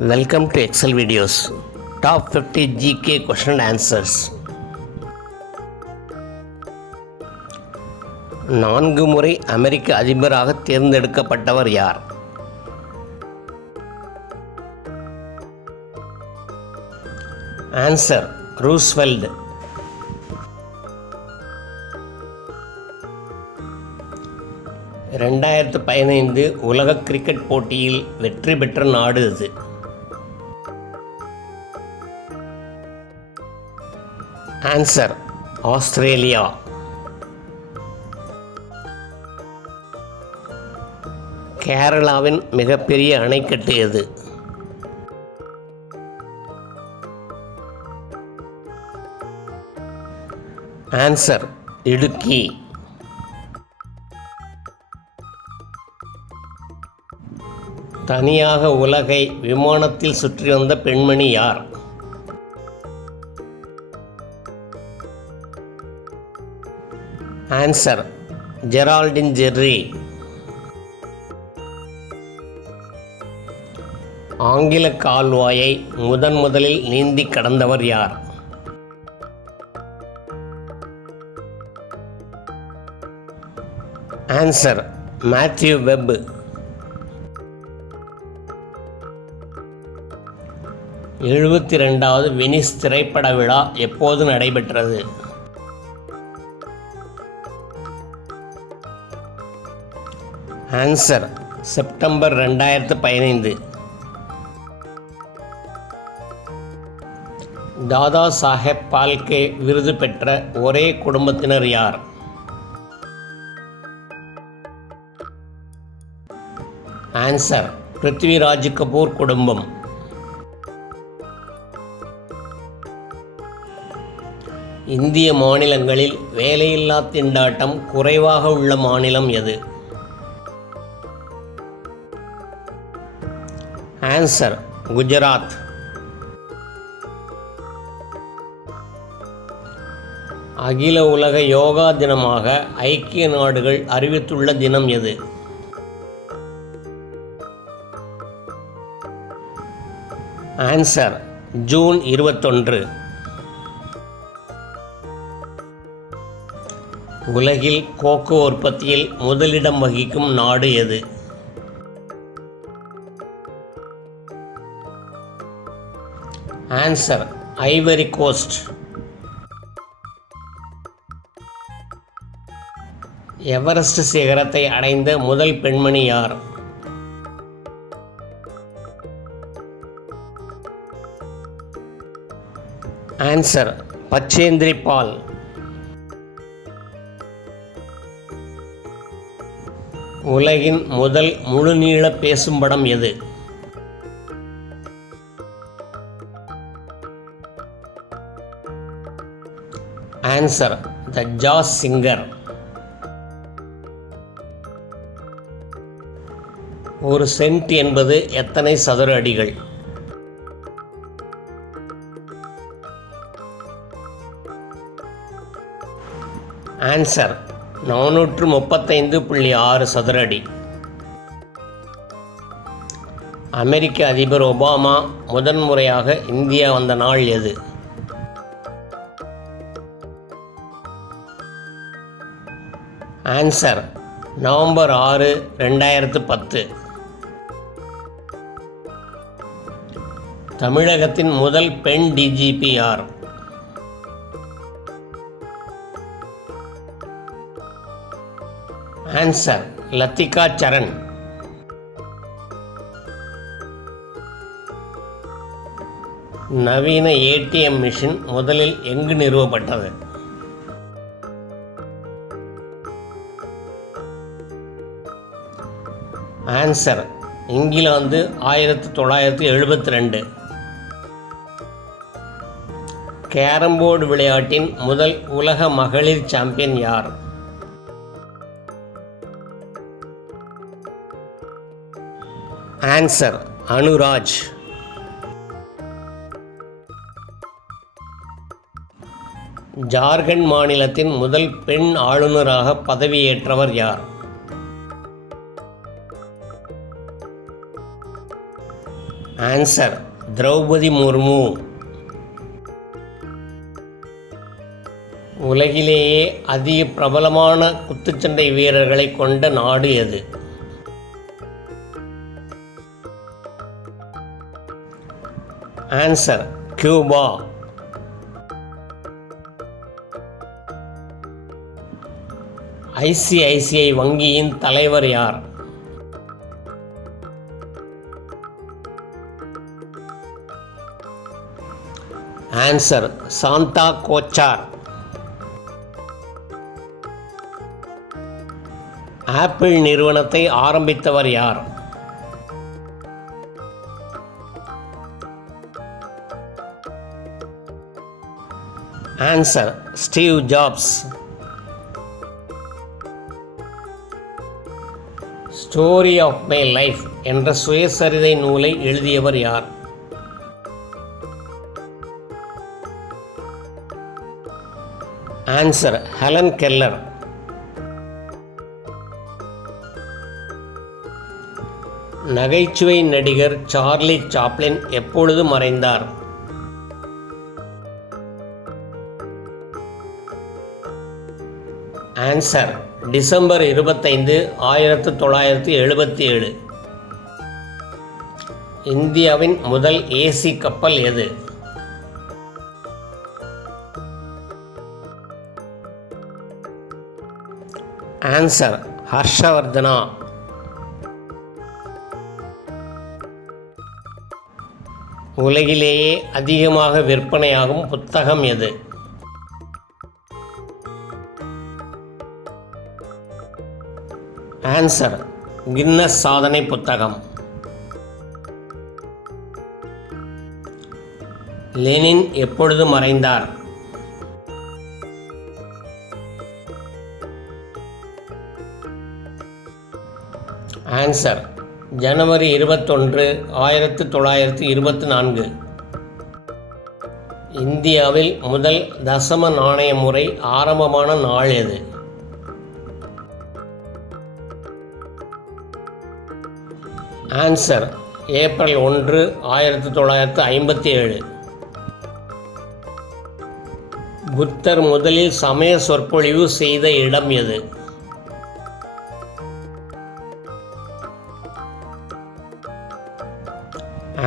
Welcome to Excel videos. Top 50 GK question and answers. 4 முறை அமெரிக்க அதிபராக தேர்ந்தெடுக்கப்பட்டவர் யார்? Answer Roosevelt. (2015) உலக கிரிக்கெட் போட்டியில் வெற்றி பெற்ற நாடு அது. Answer Australia. கேரளாவின் மிகப்பெரிய அணைக்கட்டு எது? ஆன்சர் இடுக்கி. தனியாக உலகை விமானத்தில் சுற்றி வந்த பெண்மணி யார்? Answer Geraldine Jerry. ஆங்கில கால்வாயை முதலில் நீந்தி கடந்தவர் யார்? Answer Matthew Webb. (72வது வெனிஸ் திரைப்பட விழா எப்போது நடைபெற்றது? Answer September 2015. தாதா சாஹேப் பால்கே விருது பெற்ற ஒரே குடும்பத்தினர் யார்? ஆன்சர் பிருத்விராஜ் கபூர் குடும்பம். இந்திய மாநிலங்களில் வேலையில்லா திண்டாட்டம் குறைவாக உள்ள மாநிலம் எது? ஆன்சர் குஜராத். அகில உலக யோகா தினமாக ஐக்கிய நாடுகள் அறிவித்துள்ள தினம் எது? Answer June 21. உலகில் கோகோ உற்பத்தியில் முதலிடம் வகிக்கும் நாடு எது? Answer Ivory Coast. எவரெஸ்ட் சிகரத்தை அடைந்த முதல் பெண்மணி யார்? ஆன்சர் பச்சேந்திரி பால். உலகின் முதல் முழுநீள பேசும் படம் எது? Answer the jazz singer. ஒரு சென்ட் என்பது எத்தனை சதுர அடிகள்? ஆன்சர் 435.6 சதுர அடி. அமெரிக்க அதிபர் ஒபாமா முதன்முறையாக இந்தியா வந்த நாள் எது? Answer November 6, 2010. தமிழகத்தின் முதல் பெண் டிஜிபி யார்? ஆன்சர் லத்திகா சரண். நவீன ஏடிஎம் மிஷின் முதலில் எங்கு நிறுவப்பட்டது? ஆன்சர் இங்கிலாந்து 1972. கேரம் போர்டு விளையாட்டின் முதல் உலக மகளிர் சாம்பியன் யார்? ஆன்சர் அனுராஜ். ஜார்க்கண்ட் மாநிலத்தின் முதல் பெண் ஆளுநராக பதவியேற்றவர் யார்? ஆன்சர் திரௌபதி முர்மு. உலகிலேயே அதிக பிரபலமான குத்துச்சண்டை வீரர்களை கொண்ட நாடு எது? Answer Cuba. ஐசிஐசிஐ வங்கியின் தலைவர் யார்? ஆன்சர் சாந்தா கோச்சார். ஆப்பிள் நிறுவனத்தை ஆரம்பித்தவர் யார்? Answer Steve Jobs. Story of my life என்ற சுயசரிதை நூலை எழுதியவர் யார்? Answer Helen Keller. நகைச்சுவை நடிகர் சார்லி சாப்ளின் எப்பொழுது மறைந்தார்? Answer December 25, 1977. இந்தியாவின் முதல் ஏசி கப்பல் எது? ஆன்சர் ஹர்ஷவர்தனா. உலகிலேயே அதிகமாக விற்பனையாகும் புத்தகம் எது? ஆன்சர் கின்னஸ் சாதனை புத்தகம். லெனின் எப்பொழுது மறைந்தார்? ஆன்சர் ஜனவரி 21, 1924. இந்தியாவில் முதல் தசம நாணய முறை ஆரம்பமான நாள் எது? Answer April 1, 1957. புத்தர் முதலில் சமய சொற்பொழிவு செய்த இடம் எது?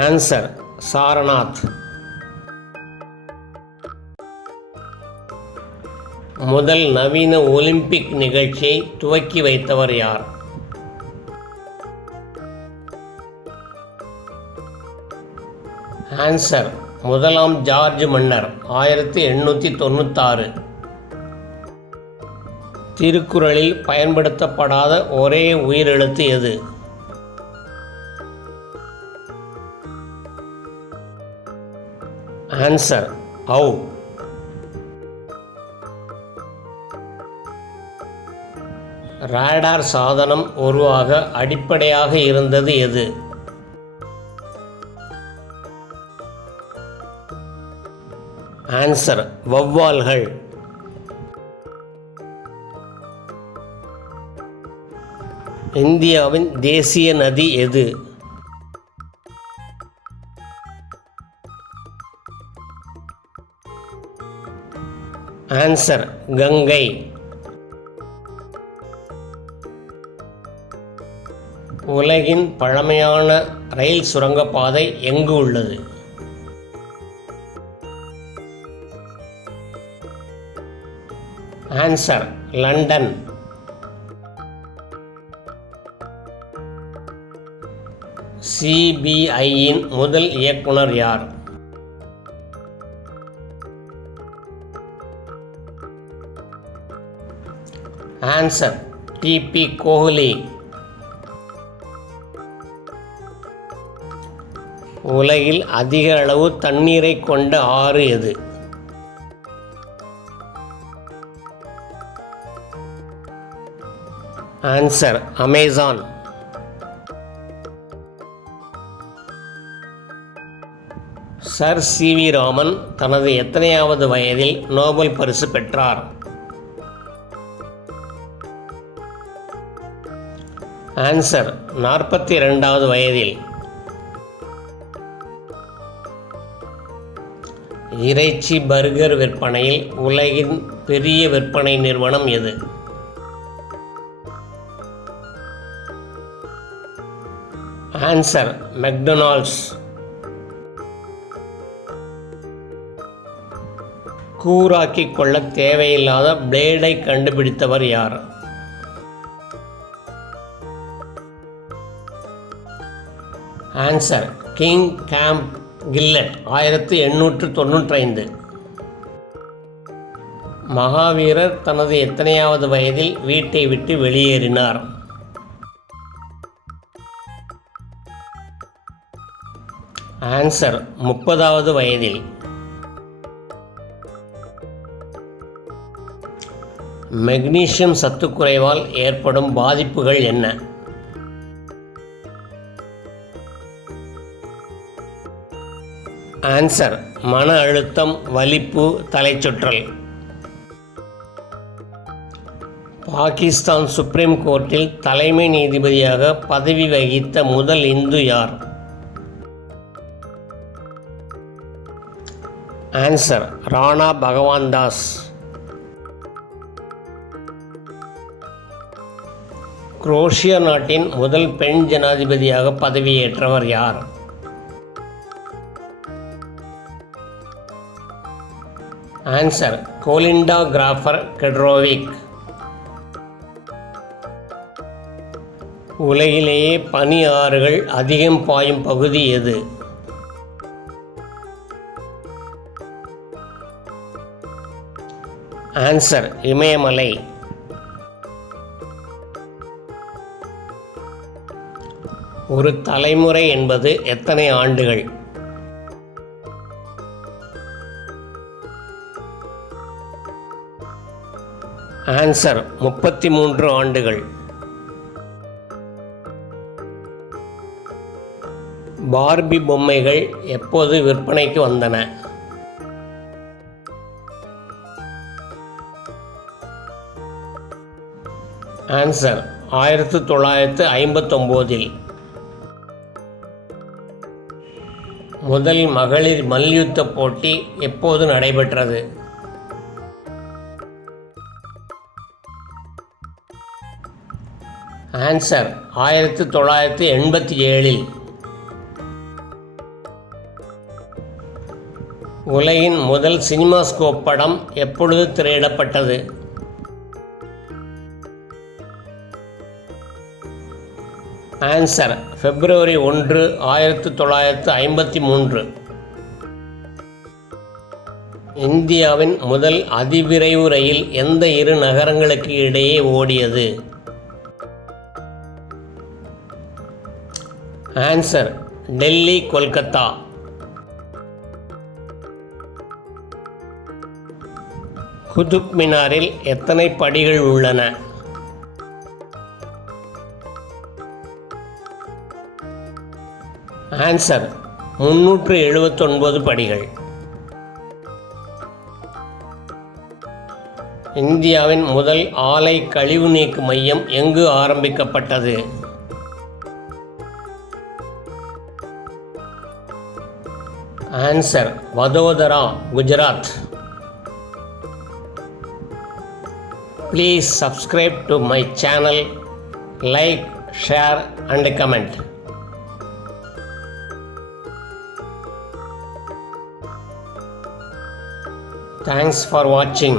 ஆன்சர் சாரநாத். முதல் நவீன ஒலிம்பிக் நிகழ்ச்சியை துவக்கி வைத்தவர் யார்? ஆன்சர் முதலாம் ஜார்ஜ் மன்னர், 1896. திருக்குறளில் பயன்படுத்தப்படாத ஒரே உயிரெழுத்து எது? ஆன்சர் ஔ. ராடார் சாதனம் உருவாக அடிப்படையாக இருந்தது எது? ஆன்சர் வௌவால்கள். இந்தியாவின் தேசிய நதி எது? ஆன்சர் கங்கை. உலகின் பழமையான ரயில் சுரங்கப்பாதை எங்கு உள்ளது? Answer London. சிபிஐயின் முதல் இயக்குனர் யார்? Answer DP Kohli. உலகில் அதிக அளவு தண்ணீரை கொண்ட ஆறு எது? Answer Amazon. Sir C V. Raman தனது எத்தனையாவது வயதில் நோபல் பரிசு பெற்றார்? ஆன்சர் 42வது வயதில். இறைச்சி பர்கர் விற்பனையில் உலகின் பெரிய விற்பனை நிறுவனம் எது? Answer McDonald's. கூராக்கிக் கொள்ள தேவையில்லாத பிளேடை கண்டுபிடித்தவர் யார்? Answer King Camp Gillette 1895. மகாவீரர் தனது எத்தனையாவது வயதில் வீட்டை விட்டு வெளியேறினார்? ஆன்சர் 30வது வயதில். மெக்னீசியம் சத்துக்குறைவால் ஏற்படும் பாதிப்புகள் என்ன? ஆன்சர் மன அழுத்தம், வலிப்பு, தலைச்சுற்றல். பாகிஸ்தான் சுப்ரீம் கோர்ட்டில் தலைமை நீதிபதியாக பதவி வகித்த முதல் இந்து யார்? ஆன்சர் ராணா பகவான் தாஸ். குரோஷியா நாட்டின் முதல் பெண் ஜனாதிபதியாக பதவியேற்றவர் யார்? Answer Kolinda Grabar Kitarovic. உலகிலேயே பனி ஆறுகள் அதிகம் பாயும் பகுதி எது? ஆன்சர் இமயமலை. ஒரு தலைமுறை என்பது எத்தனை ஆண்டுகள்? ஆன்சர் 33 ஆண்டுகள். பார்பி பொம்மைகள் எப்போது விற்பனைக்கு வந்தன? ஆன்சர் 1959. முதல் மகளிர் மல்யுத்த போட்டி எப்போது நடைபெற்றது? ஆன்சர் 1987. உலகின் முதல் சினிமாஸ்கோப் படம் எப்பொழுது திரையிடப்பட்டது? ஆன்சர் பிப்ரவரி 1, 1953. இந்தியாவின் முதல் அதிவிரைவு ரயில் எந்த இரு நகரங்களுக்கு இடையே ஓடியது? ஆன்சர் டெல்லி கொல்கத்தா. குதுப் மினாரில் எத்தனை படிகள் உள்ளன? ஆன்சர் 379 படிகள். இந்தியாவின் முதல் ஆலை கழிவு நீக்கு மையம் எங்கு ஆரம்பிக்கப்பட்டது? Answer Vadodara, Gujarat. Please subscribe to my channel, like, share and comment. Thanks for watching.